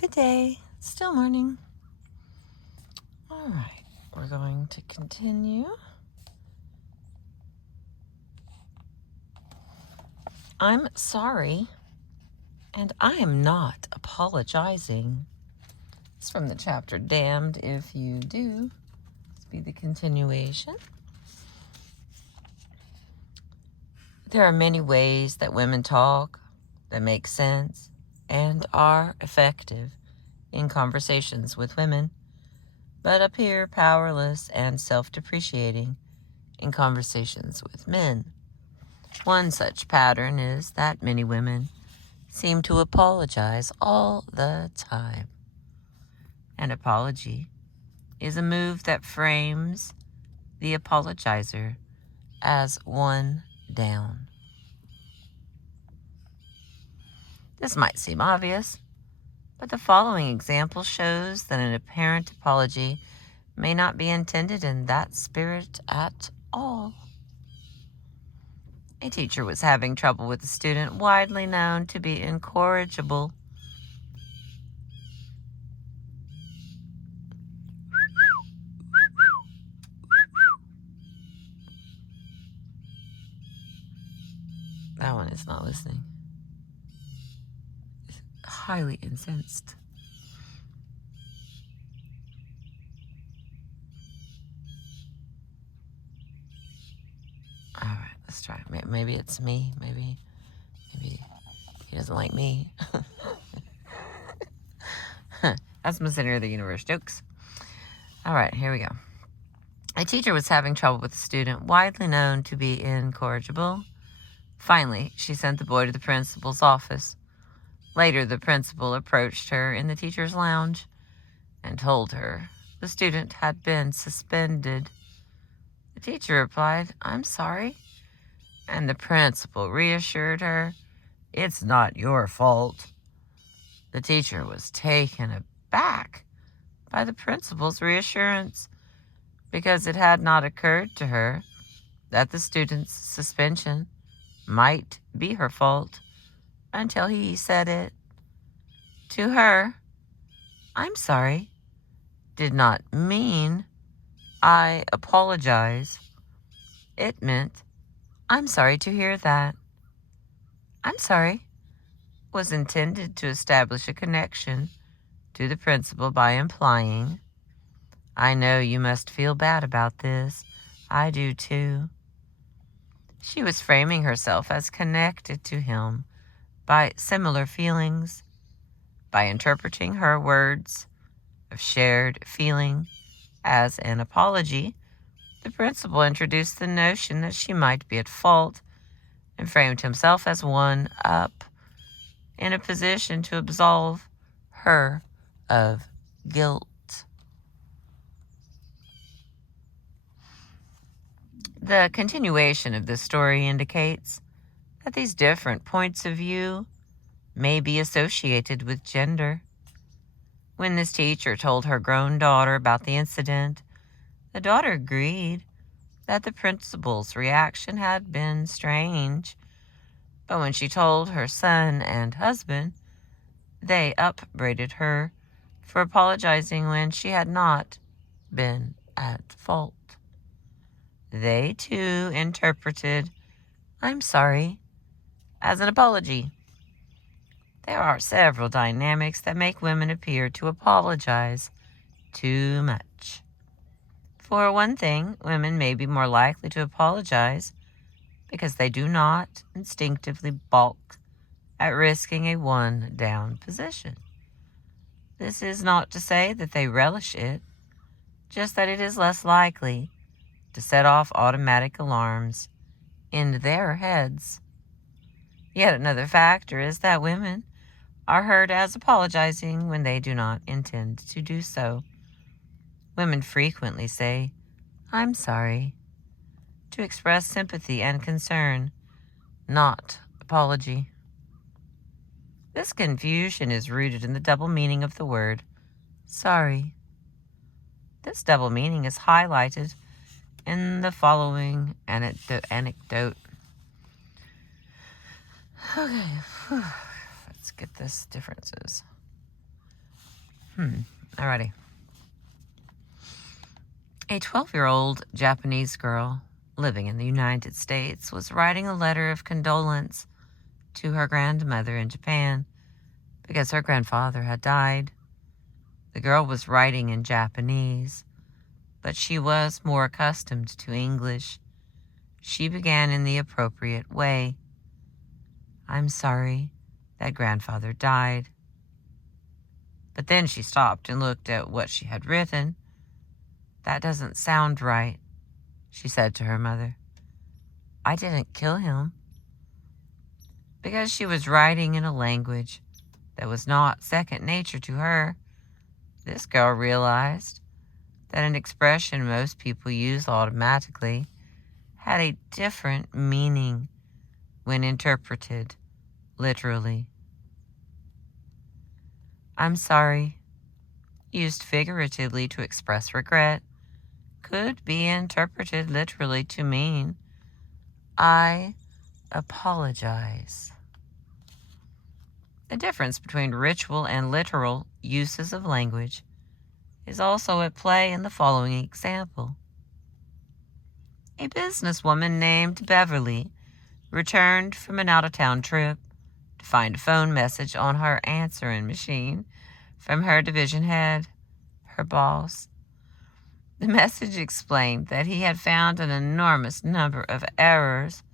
Good day. Still morning. All right. We're going to continue. I'm sorry, and I am not apologizing. It's from the chapter Damned If You Do. This will be the continuation. There are many ways that women talk that make sense and are effective in conversations with women, but appear powerless and self-depreciating in conversations with men. One such pattern is that many women seem to apologize all the time. An apology is a move that frames the apologizer as one down. This might seem obvious, but the following example shows that an apparent apology may not be intended in that spirit at all. A teacher was having trouble with a student widely known to be incorrigible. That one is not listening. It's highly incensed. All right, let's try. Maybe it's me. Maybe he doesn't like me. That's my Center of the Universe jokes. All right, here we go. A teacher was having trouble with a student widely known to be incorrigible. Finally, she sent the boy to the principal's office. Later, the principal approached her in the teacher's lounge and told her the student had been suspended. The teacher replied, "I'm sorry." And the principal reassured her, "It's not your fault." The teacher was taken aback by the principal's reassurance because it had not occurred to her that the student's suspension might be her fault until he said it. To her, "I'm sorry" did not mean "I apologize." It meant, "I'm sorry to hear that." "I'm sorry" was intended to establish a connection to the principal by implying, "I know you must feel bad about this. I do too." She was framing herself as connected to him by similar feelings. By interpreting her words of shared feeling as an apology, the principal introduced the notion that she might be at fault and framed himself as one up in a position to absolve her of guilt. The continuation of this story indicates that these different points of view may be associated with gender. When this teacher told her grown daughter about the incident, the daughter agreed that the principal's reaction had been strange. But when she told her son and husband, they upbraided her for apologizing when she had not been at fault. They too interpreted "I'm sorry" as an apology. There are several dynamics that make women appear to apologize too much. For one thing, women may be more likely to apologize because they do not instinctively balk at risking a one-down position. This is not to say that they relish it, just that it is less likely to set off automatic alarms in their heads. Yet another factor is that women are heard as apologizing when they do not intend to do so. Women frequently say, "I'm sorry," to express sympathy and concern, not apology. This confusion is rooted in the double meaning of the word sorry. This double meaning is highlighted in the following anecdote. Okay, let's get this differences. Alrighty. A 12-year-old Japanese girl living in the United States was writing a letter of condolence to her grandmother in Japan because her grandfather had died. The girl was writing in Japanese, but she was more accustomed to English. She began in the appropriate way. "I'm sorry that grandfather died." But then she stopped and looked at what she had written. "That doesn't sound right," she said to her mother. "I didn't kill him." Because she was writing in a language that was not second nature to her, this girl realized that an expression most people use automatically had a different meaning when interpreted literally. "I'm sorry," used figuratively to express regret, could be interpreted literally to mean "I apologize." The difference between ritual and literal uses of language is also at play in the following example. A businesswoman named Beverly returned from an out-of-town trip to find a phone message on her answering machine from her division head, her boss. The message explained that he had found an enormous number of errors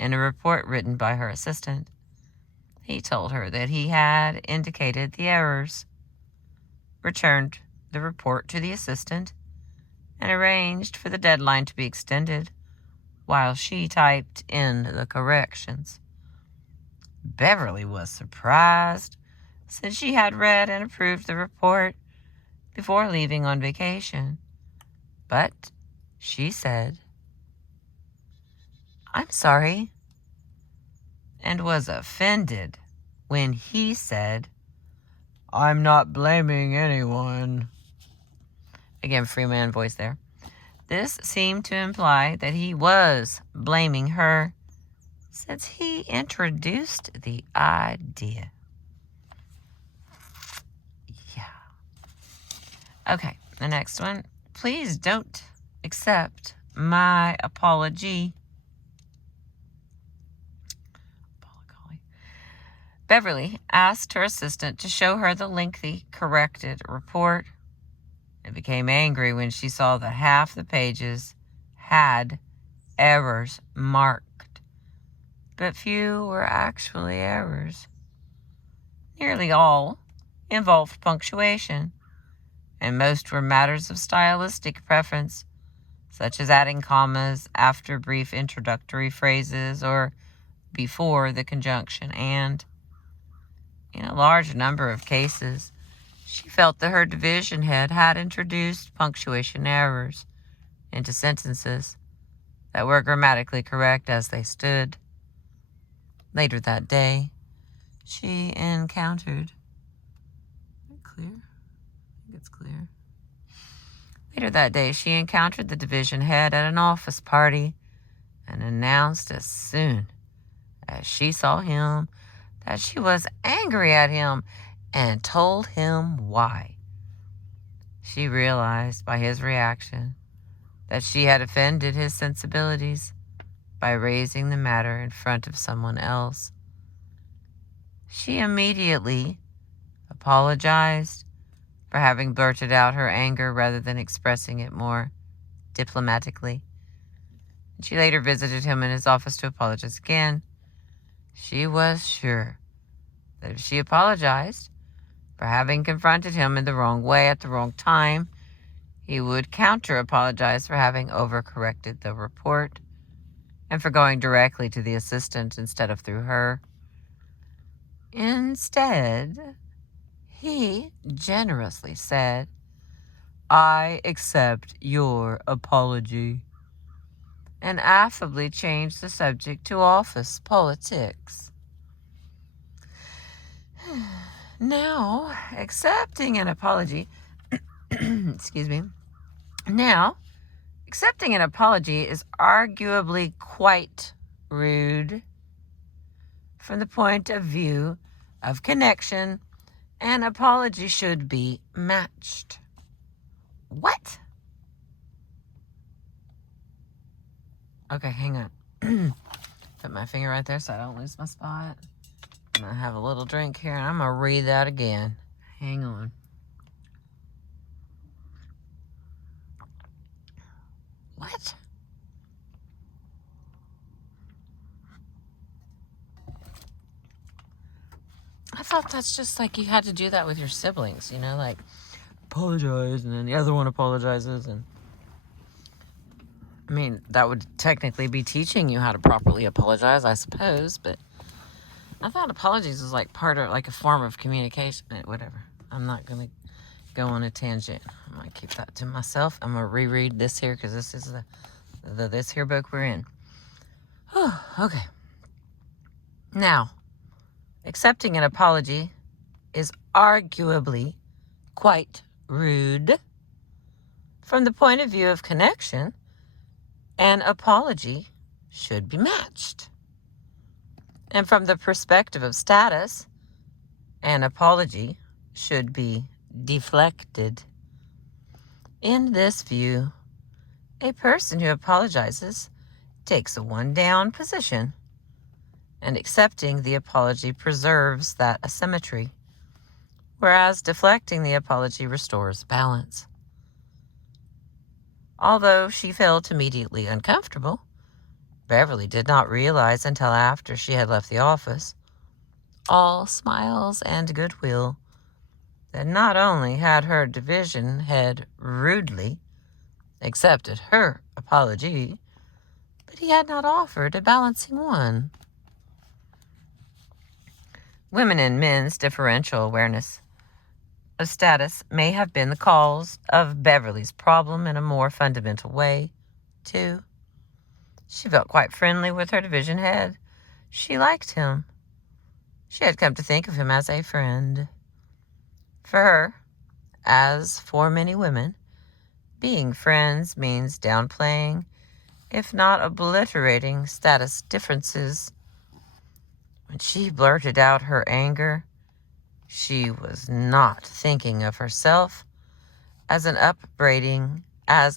in a report written by her assistant. He told her that he had indicated the errors, returned the report to the assistant, and arranged for the deadline to be extended while she typed in the corrections. Beverly was surprised, since she had read and approved the report before leaving on vacation. But she said, "I'm sorry," and was offended when he said, "I'm not blaming anyone." Again, free man voice there. This seemed to imply that he was blaming her, since he introduced the idea. Yeah. Okay, the next one. "Please don't accept my apology." Beverly asked her assistant to show her the lengthy corrected report and became angry when she saw that half the pages had errors marked, but few were actually errors. Nearly all involved punctuation, and most were matters of stylistic preference, such as adding commas after brief introductory phrases or before the conjunction "and." In a large number of cases, she felt that her division head had introduced punctuation errors into sentences that were grammatically correct as they stood. Later that day, she encountered... Clear? I think it's clear. Later that day, she encountered the division head at an office party and announced as soon as she saw him that she was angry at him and told him why. She realized by his reaction that she had offended his sensibilities by raising the matter in front of someone else. She immediately apologized for having blurted out her anger rather than expressing it more diplomatically. She later visited him in his office to apologize again. She was sure that if she apologized for having confronted him in the wrong way at the wrong time, he would counter-apologize for having overcorrected the report and for going directly to the assistant instead of through her. Instead, he generously said, "I accept your apology," and affably changed the subject to office politics. Now, accepting an apology, accepting an apology is arguably quite rude from the point of view of connection An apology should be matched. What? Okay, hang on. Put my finger right there so I don't lose my spot. I'm going to have a little drink here, and I'm going to read that again. Hang on. What? I thought that's just like you had to do that with your siblings, you know, like apologize, and then the other one apologizes, and I mean, that would technically be teaching you how to properly apologize, I suppose, but I thought apologies was like part of, like a form of communication. Whatever. I'm not going to go on a tangent. I'm going to keep that to myself. I'm going to reread this here because this is this here book we're in. Oh, okay. Now, accepting an apology is arguably quite rude. From the point of view of connection, an apology should be matched. And from the perspective of status, an apology should be deflected. In this view, a person who apologizes takes a one-down position, and accepting the apology preserves that asymmetry, whereas deflecting the apology restores balance. Although she felt immediately uncomfortable, Beverly did not realize until after she had left the office, all smiles and goodwill, that not only had her division head rudely accepted her apology, but he had not offered a balancing one. Women and men's differential awareness of status may have been the cause of Beverly's problem in a more fundamental way, too. She felt quite friendly with her division head. She liked him. She had come to think of him as a friend. For her, as for many women, being friends means downplaying, if not obliterating, status differences. When she blurted out her anger, she was not thinking of herself as upbraiding a